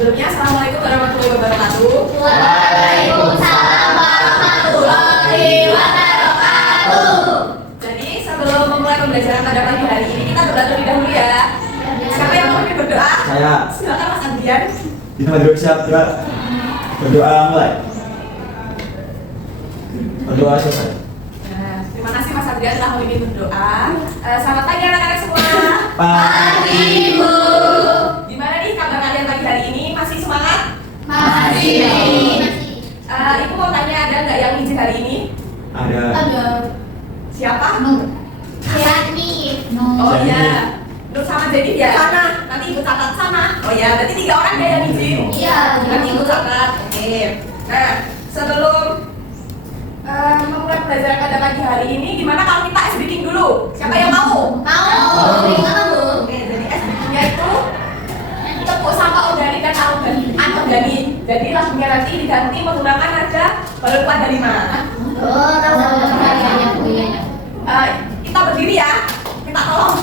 Sebelumnya, Assalamualaikum warahmatullahi wabarakatuh. Waalaikumsalam warahmatullahi wabarakatuh. Jadi, sebelum memulai pembelajaran pada pagi hari ini, kita berdoa terlebih dahulu ya. Siapa yang mau memimpin berdoa? Saya. Silakan Mas Andrian. Kita siap berdoa mulai. Berdoa selesai. Nah, terima kasih Mas Andrian telah memimpin berdoa. Selamat pagi anak-anak semua. Pagi. Ibu Gimana nih kabar kalian pagi hari ini? Masih semangat? masih Ibu mau tanya, ada nggak yang izin hari ini? Ada. Siapa? Yani Oh Jadi. iya, Nur sama Jadi ya? Sana, nanti ibu catat sana. Oh ya, berarti 3 orang ya yang izin. Iya. Nanti ibu catat. Oke. Nah, sebelum memulai pembelajaran pada pagi hari ini, gimana kalau kita ice breaking dulu? Siapa yang mau? Oke, jadi ice breaking-nya itu tepuk sampah organik dan anorganik. Jadi langsungnya nanti diganti menggunakan nada balon kuadrat 5. Kita berdiri ya. Minta tolong.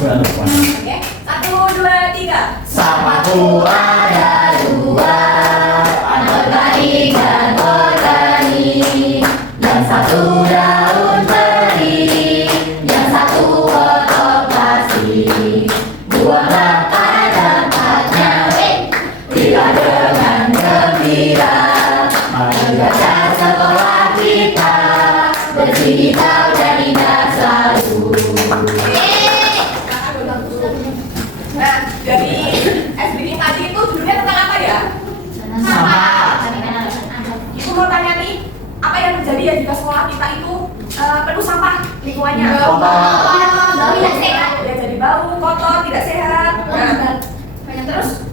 Oke, 1, 2, 3. Sapaku ada dua, Anorganik dan organik. Yang satu daun peri, yang satu botol plastik. Buanglah pada tempatnya, bila dengan gembira. Mari baca sekolah kita, berdigital dan indah selalu. Nah, dari SBK tadi itu judulnya tentang apa ya? Ibu mau tanya nih, apa yang terjadi ya jika sekolah kita itu penuh sampah lingkungannya? Tidak sehat. Ya jadi bau, kotor, tidak sehat. Nah, terus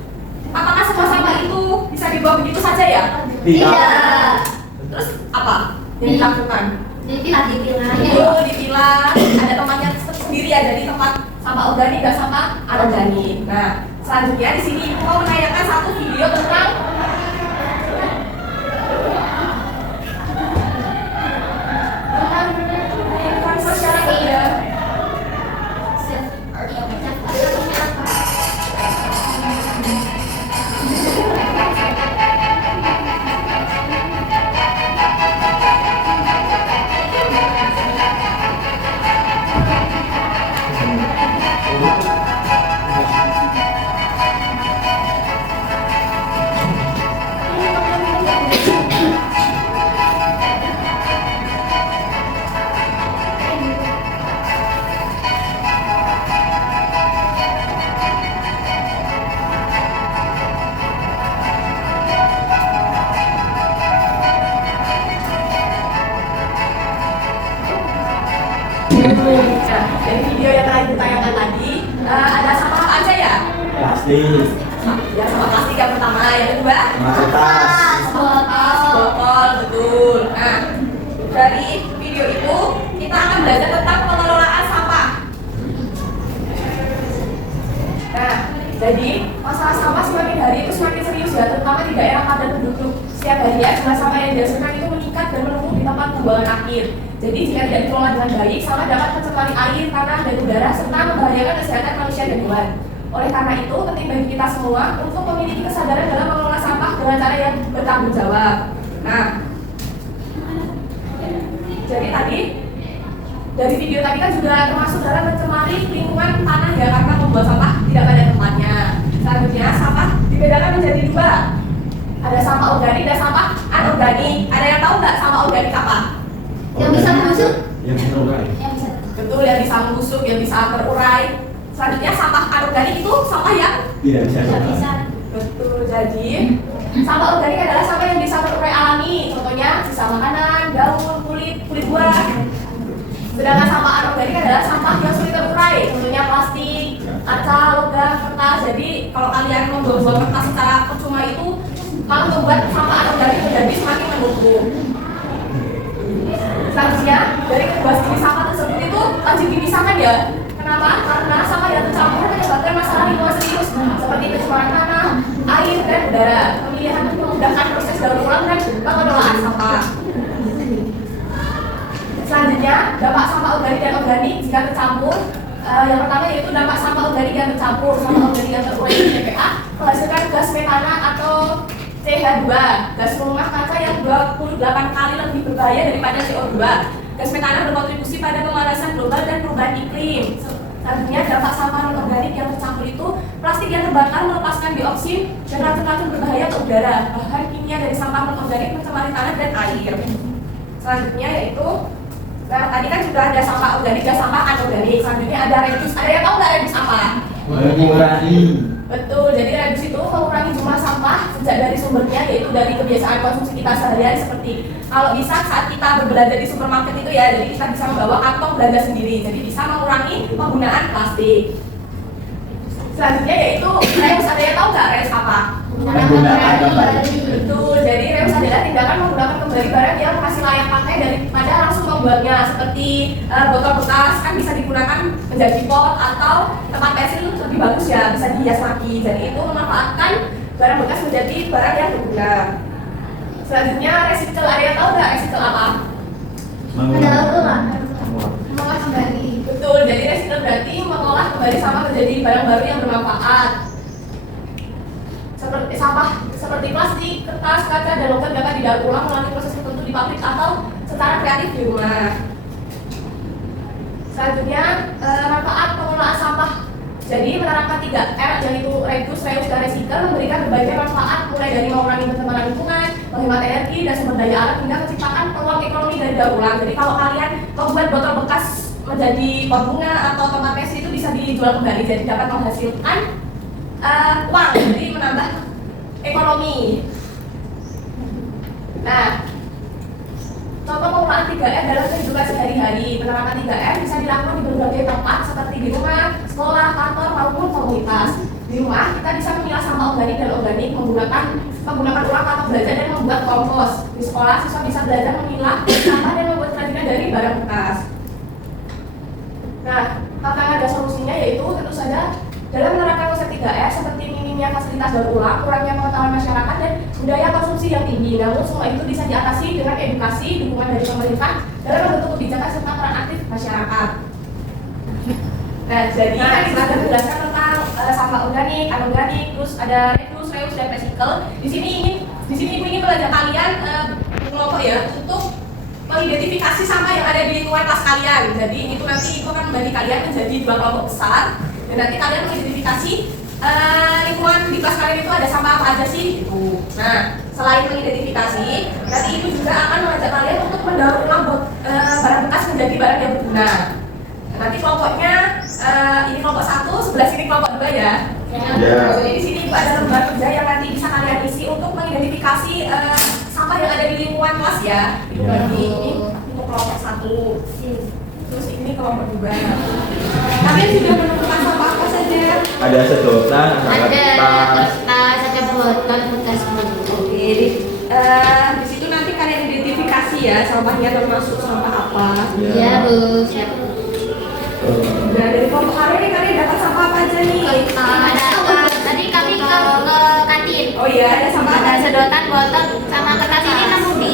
apakah semua sampah itu bisa dibuang begitu saja ya? Tidak. Terus apa yang dilakukan? Dipilah. Dipilah, ada tempatnya sendiri ya, jadi tempat sampah organik dan sampah anorganik. Nah, selanjutnya di sini ibu mau menayangkan satu video tentang lingkungan sosial media. Nah, dari video yang tadi ditayangkan tadi, ada sampah apa aja ya? plastik, Ya, sampah plastik yang pertama, yang kedua kertas, botol, betul. Nah, dari video itu kita akan belajar tentang pengelolaan sampah. Nah, jadi masalah sampah semakin hari itu semakin serius ya, terutama di daerah padat penduduk. Setiap hari ya, jumlah sampah yang dihasilkan itu meningkat dan menumpuk di tempat pembuangan akhir. Jadi jika tidak dikelola dengan baik, sampah dapat mencemari air, tanah, dan udara serta membahayakan kesehatan manusia dan hewan. Oleh karena itu, penting bagi kita semua untuk memiliki kesadaran dalam mengelola sampah dengan cara yang bertanggung jawab. Nah, jadi tadi dari video tadi kan juga termasuk dalam mencemari lingkungan tanah ya, karena membuang sampah tidak pada tempatnya. Selanjutnya, sampah dibedakan menjadi 2. Ada sampah organik dan sampah anorganik. Ada yang tahu nggak sampah organik apa? Yang bisa membusuk? yang terurai. Betul, yang bisa membusuk, yang bisa terurai. Selanjutnya sampah anorganik itu sampah yang Tidak bisa. betul. Jadi sampah organik adalah sampah yang bisa terurai alami. Contohnya sisa makanan, daun, kulit buah. Sedangkan sampah anorganik adalah sampah yang sulit terurai. Contohnya plastik, kaca, logam, kertas. Jadi kalau kalian membuang kertas secara percuma itu malah membuat sampah anorganik menjadi semakin menumpuk. Selanjutnya, dari kedua jenis sampah tersebut itu wajib dipisahkan ya. Kenapa? Karena sampah yang tercampur menyebabkan masalah lingkungan serius seperti pencemaran tanah, air, dan udara. Pemilihan untuk memudahkan proses daur ulang dan pengelolaan sampah. Selanjutnya, dampak sampah organik dan organik jika tercampur. Yang pertama yaitu dampak sampah organik yang tercampur sampah organik yang terurai di TPA menghasilkan gas metana atau CH2, gas rumah kaca yang 28 kali lebih berbahaya daripada CO2. Gas metana berkontribusi pada pemanasan global dan perubahan iklim. Selanjutnya, dampak sampah non-organik yang tercampur itu plastik yang terbakar melepaskan dioksin dan racun-racun berbahaya ke udara. Bahan kimia dari sampah non-organik mencemari tanah dan air. Selanjutnya yaitu, nah tadi kan sudah ada sampah organik dan sampah anorganik. Selanjutnya ada reduce. Ada yang tahu nggak reduce apa? Mengurangi. Betul, jadi reduce itu mengurangi jumlah sampah sejak dari sumbernya, yaitu dari kebiasaan konsumsi kita sehari-hari. Seperti kalau bisa saat kita berbelanja di supermarket itu ya, jadi kita bisa membawa kantong belanja sendiri, jadi bisa mengurangi penggunaan plastik. Selanjutnya yaitu reuse. Ada yang tahu nggak reuse apa? Menggunakan kembali. Betul, jadi reuse adalah tindakan menggunakan kembali barang yang masih layak pakai daripada langsung membuangnya. Seperti botol bekas kan bisa digunakan menjadi pot, atau tempat pensil lebih bagus ya, bisa dihias lagi. Jadi itu memanfaatkan barang bekas menjadi barang yang berguna. Selanjutnya recycle. Ada yang tahu nggak recycle apa? Mengolah kembali. Betul, jadi recycle berarti mengolah kembali sampah menjadi barang baru yang bermanfaat. Seperti sampah seperti plastik, kertas, kaca, dan logam dapat didaur ulang melalui proses tertentu di pabrik atau secara kreatif di rumah. Selanjutnya, manfaat pengelolaan sampah. Jadi menerapkan 3R, yaitu reduce, reuse, dan recycle, memberikan berbagai manfaat mulai dari mengurangi pencemaran lingkungan, menghemat energi dan sumber daya alam hingga menciptakan peluang ekonomi dari daur ulang. Jadi kalau kalian membuat botol bekas menjadi pot bunga atau tempat pensil itu bisa dijual kembali, jadi dapat menghasilkan uang, jadi menambah ekonomi. Nah, contoh penggunaan 3R dalam kehidupan sehari-hari. Penerapan 3R bisa dilakukan di berbagai tempat seperti di rumah, sekolah, kantor, maupun komunitas. Di rumah, kita bisa memilah sampah organik dan organik menggunakan ulang atau belajar dan membuat kompos. Di sekolah, siswa bisa belajar memilah sampah dan membuat kerajinan dari barang bekas. Nah, tantangan dan solusinya yaitu tentu saja dalam menerapkan konsep 3R seperti minimnya fasilitas daur ulang, kurangnya pengetahuan masyarakat, dan budaya konsumsi yang tinggi. Namun semua itu bisa diatasi dengan edukasi, dukungan dari pemerintah dalam membentuk kebijakan serta peran aktif masyarakat. Nah, jadi tadi sudah menjelaskan tentang sampah organik, anorganik, terus ada reduce, reuse, dan recycle. Di sini ibu ingin mengajak kalian kelompok ya untuk mengidentifikasi sampah yang ada di lingkungan kelas kalian. Jadi itu nanti ibu akan membagi kalian menjadi 2 kelompok besar. Dan nanti kalian mengidentifikasi lingkungan di kelas kalian itu ada sampah apa aja sih gitu. Nah, selain mengidentifikasi, nanti ibu juga akan mengajak kalian untuk mendaur ulang barang bekas menjadi barang yang berguna. Nah, nanti kelompoknya ini kelompok 1, sebelah sini kelompok 2 ya. Ya. Jadi di sini ibu ada lembar kerja yang nanti bisa kalian isi untuk mengidentifikasi sampah yang ada di lingkungan kelas ya. Ibu bagi ini untuk kelompok 1. Terus ini kelompok 2. Kalian sudah menemukan sampah apa saja? Ada sedotan, ada Ada kertas. kertas, ada botol bekas buku. Oke, di situ nanti kalian identifikasi ya sampahnya termasuk sampah apa. Iya, Bu. Siap. Nah, dari kelompok kalian dapat sampah apa aja nih? Tadi kami ke kantin. Oh iya, ada sampah apa Ada aja? sedotan, botol, sama kertas ini nemu di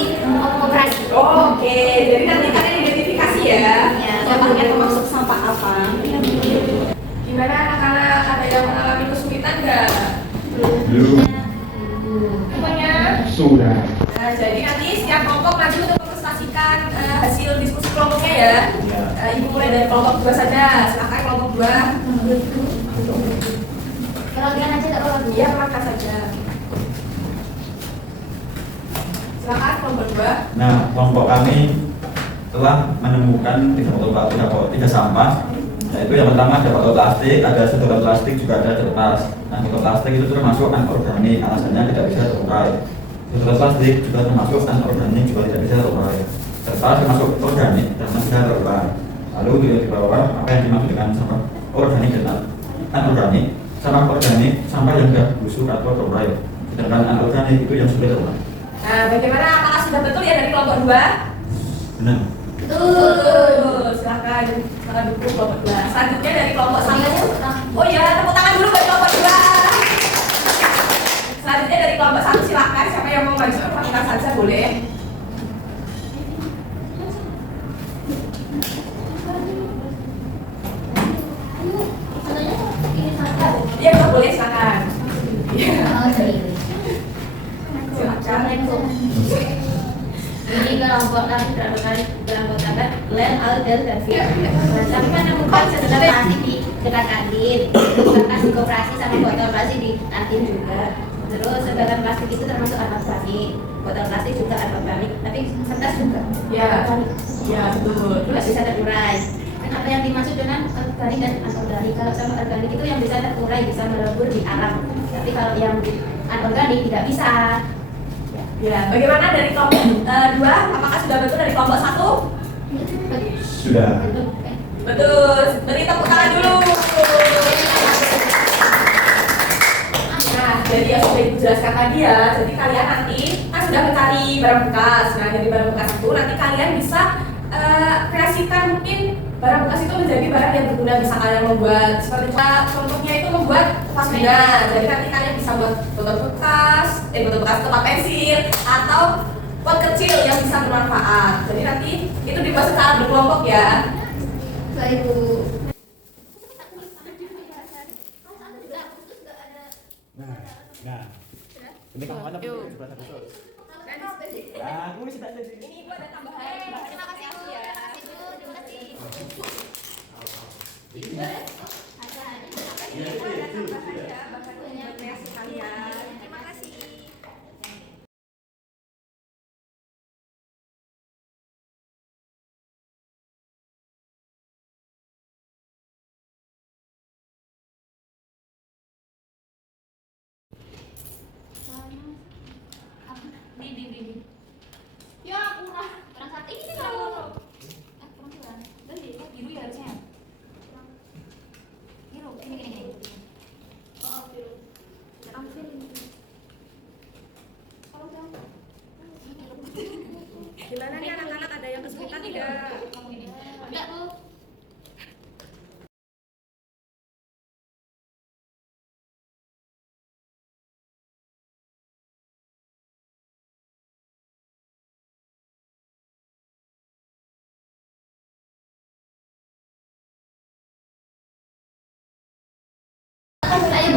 koperasi. Oh, oke, jadi nanti kalian identifikasi ya. Iya. Sampahnya termasuk sampah apa? Gimana anak-anak, ada yang mengalami kesulitan nggak? Belum. Semuanya? Sudah. Nah, jadi nanti setiap kelompok maju untuk mempresentasikan hasil diskusi kelompoknya ya. Ibu mulai dari kelompok 2 saja. Silakan kelompok 2. Kalau kalian aja tak kalau Iya, maka saja. Silakan kelompok 2. Nah, kelompok kami telah menemukan 3 sampah. Yaitu yang pertama ada botol plastik, ada sedotan plastik, juga ada kertas. Nah, botol plastik itu termasuk anorganik, alasannya tidak bisa terurai. Sedotan plastik juga termasuk anorganik, juga tidak bisa terurai. Kertas termasuk organik dan bisa terurai. Lalu di bawah apa yang dimaksud dengan sampah organik dan anorganik? Sampah organik, sampah yang tidak busuk atau terurai. Sedangkan anorganik itu yang sudah terurai. Nah, bagaimana? Apakah sudah betul ya dari kelompok 2? Benar. Betul. Silakan dukung kelompok 2. Selanjutnya dari kelompok 1. Oh iya, tepuk tangan dulu buat kelompok 2. Selanjutnya dari kelompok 1 silakan, siapa yang mau maju lakukan saja boleh. kelompok tadi beranggotakan Len, Al, Del, dan Fit. Kami menemukan sedotan plastik di dekat kantin, bekas di koperasi sama botol plastik di kantin juga. Terus sedotan plastik itu termasuk anorganik, botol plastik juga anorganik, tapi kertas juga. Ya, ya betul. Terus bisa terurai. Dan apa yang dimaksud dengan organik dan anorganik? Kalau sama organik itu yang bisa terurai, bisa melebur di alam. Tapi kalau yang anorganik tidak bisa. Ya, bagaimana dari kelompok 2? Apakah sudah betul dari kelompok 1? Sudah. Betul. Beri tepuk tangan dulu. Nah, jadi yang sudah dijelaskan tadi ya, jadi kalian nanti kan sudah mencari barang bekas. Nah, dari barang bekas itu nanti kalian bisa kreasikan mungkin barang bekas itu menjadi barang yang berguna. Bisa kalian membuat seperti contohnya itu membuat vas benda. Jadi nanti kalian bisa buat botol bekas, tempat pensil atau pot kecil yang bisa bermanfaat. Jadi nanti itu dibuat secara berkelompok ya. Ibu. Nah. Ini kamu mana? Aku sudah ada di Ini ibu ada tambahan. Terima kasih Bu. Ya. Terima kasih Bu. Ini ibu ada tambahan ya, bahan buat kreasi kalian. Terima kasih. Di. Ya, kurang satu ini nih kalau. Kurang dua. Dan biru ya harusnya. Biru, ini. Oh, biru. Ambil ini. Tolong dong. Gimana nih anak-anak, ada yang kesulitan tidak? Enggak, Bu.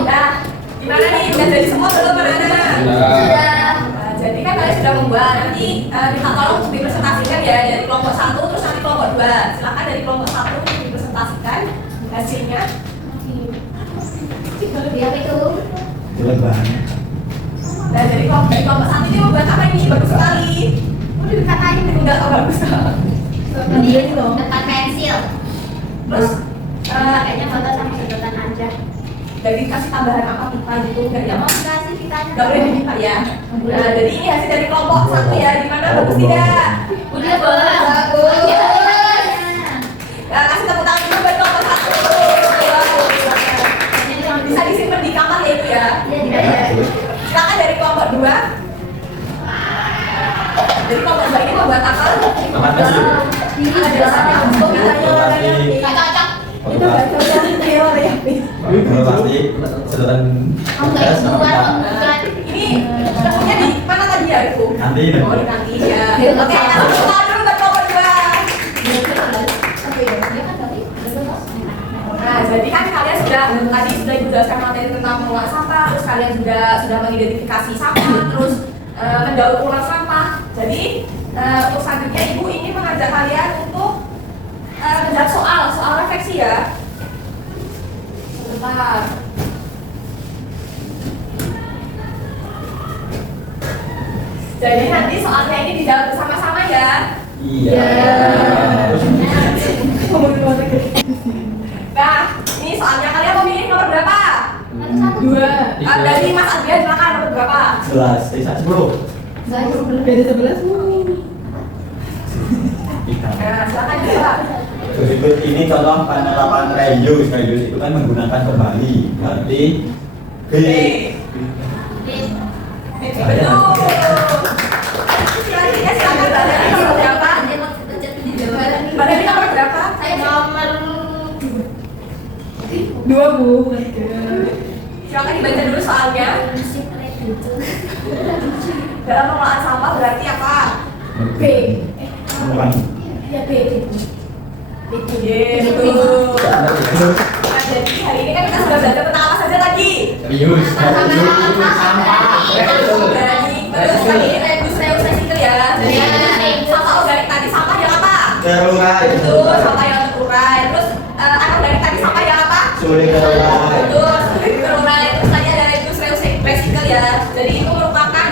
Nah, gimana nih? Udah jadi semua belum anak-anak? Sudah. Nah, jadi kan kalian sudah membuat, nanti minta tolong untuk dipresentasikan ya dari kelompok 1 terus nanti kelompok 2. Silakan dari kelompok 1 untuk dipresentasikan hasilnya. Biar itu. lebaran. Nah, dari kelompok 1 ini membuat apa ini? Bagus sekali. Udah dikatain enggak bagus. Ini depan pensil. Terus Kayaknya foto sama sedotan aja. dari kasih tambahan apa kita gitu enggak ya? Mau kasih ditanya. Enggak boleh diminta ya. Nah, jadi ini hasil dari kelompok 1 ya. Gimana, bagus tidak? Udah bagus. Nah, kasih tepuk tangan dulu buat kelompok 1. Bisa disimpan di kamar ya itu ya. Silakan dari kelompok 2. Dari kelompok 2 ini membuat apa? Selamat kasih. Ini ada dasarnya untuk ditanya orang yang Nggak cocok. itu nggak cocok teori ya. Kalau pasti sedotan Enggak bekas sama bukan. kita. Ini ketemunya di mana tadi ya itu? Nanti Oh, di nanti ya. Oke, kita buka dulu buat kelompok 2. Nah, jadi kan kalian sudah tadi sudah dijelaskan materi tentang mengolah sampah, terus kalian sudah mengidentifikasi sampah, terus mendaur ulang sampah. Jadi untuk selanjutnya ibu ingin mengajak kalian untuk menjawab soal refleksi ya. Sebentar. Jadi nanti soalnya ini dijawab bersama-sama ya. Iya. Nah, ini soalnya kalian mau pilih nomor berapa? 2. Dari Mas Adrian silakan nomor berapa? 11, 10. Beda 11. Nah, silakan jawab. Berikut ini contoh penerapan reuse. Reuse itu kan menggunakan kembali. Berarti B. Betul. Silakan Mbak nomor berapa? Mbak Devi nomor berapa? Saya nomor 2 Bu. Silakan dibaca dulu soalnya. Dalam pengelolaan sampah berarti apa? B. Bukan. Ya B. Betul. Nah, jadi hari ini kan kita sudah belajar tentang apa saja tadi? Reuse. Sampah. Terus kali ini reduce, reuse, recycle ya. Jadi sampah terurai. Betul, sampah yang terurai. Terus anak dari tadi sampah yang apa? Sulit terurai. Betul, sulit terurai. Terus tadi ada reduce recycle ya. Jadi itu merupakan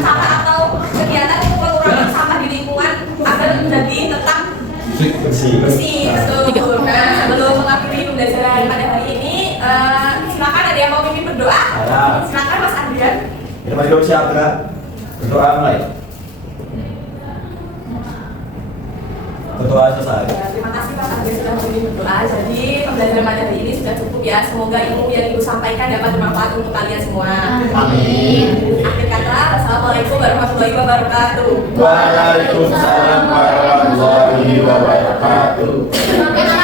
sampah atau kegiatan untuk mengurangi sampah di lingkungan agar menjadi tetap Bersih. bersih. Betul. Nah, sebelum mengakhiri pembelajaran pada hari ini, silakan ada yang mau pimpin berdoa. Ada. Silakan Mas Adrian. Kita mari dong siapa? Berdoa mulai. Berdoa selesai. Ya, terima kasih Mas Adrian sudah memilih berdoa. Jadi pembelajaran pada hari ini sudah cukup ya. Semoga ilmu yang Ibu sampaikan dapat bermanfaat untuk kalian semua. Amin. Akhir kata, Assalamualaikum warahmatullahi wabarakatuh. Waalaikumsalam warahmatullahi wabarakatuh.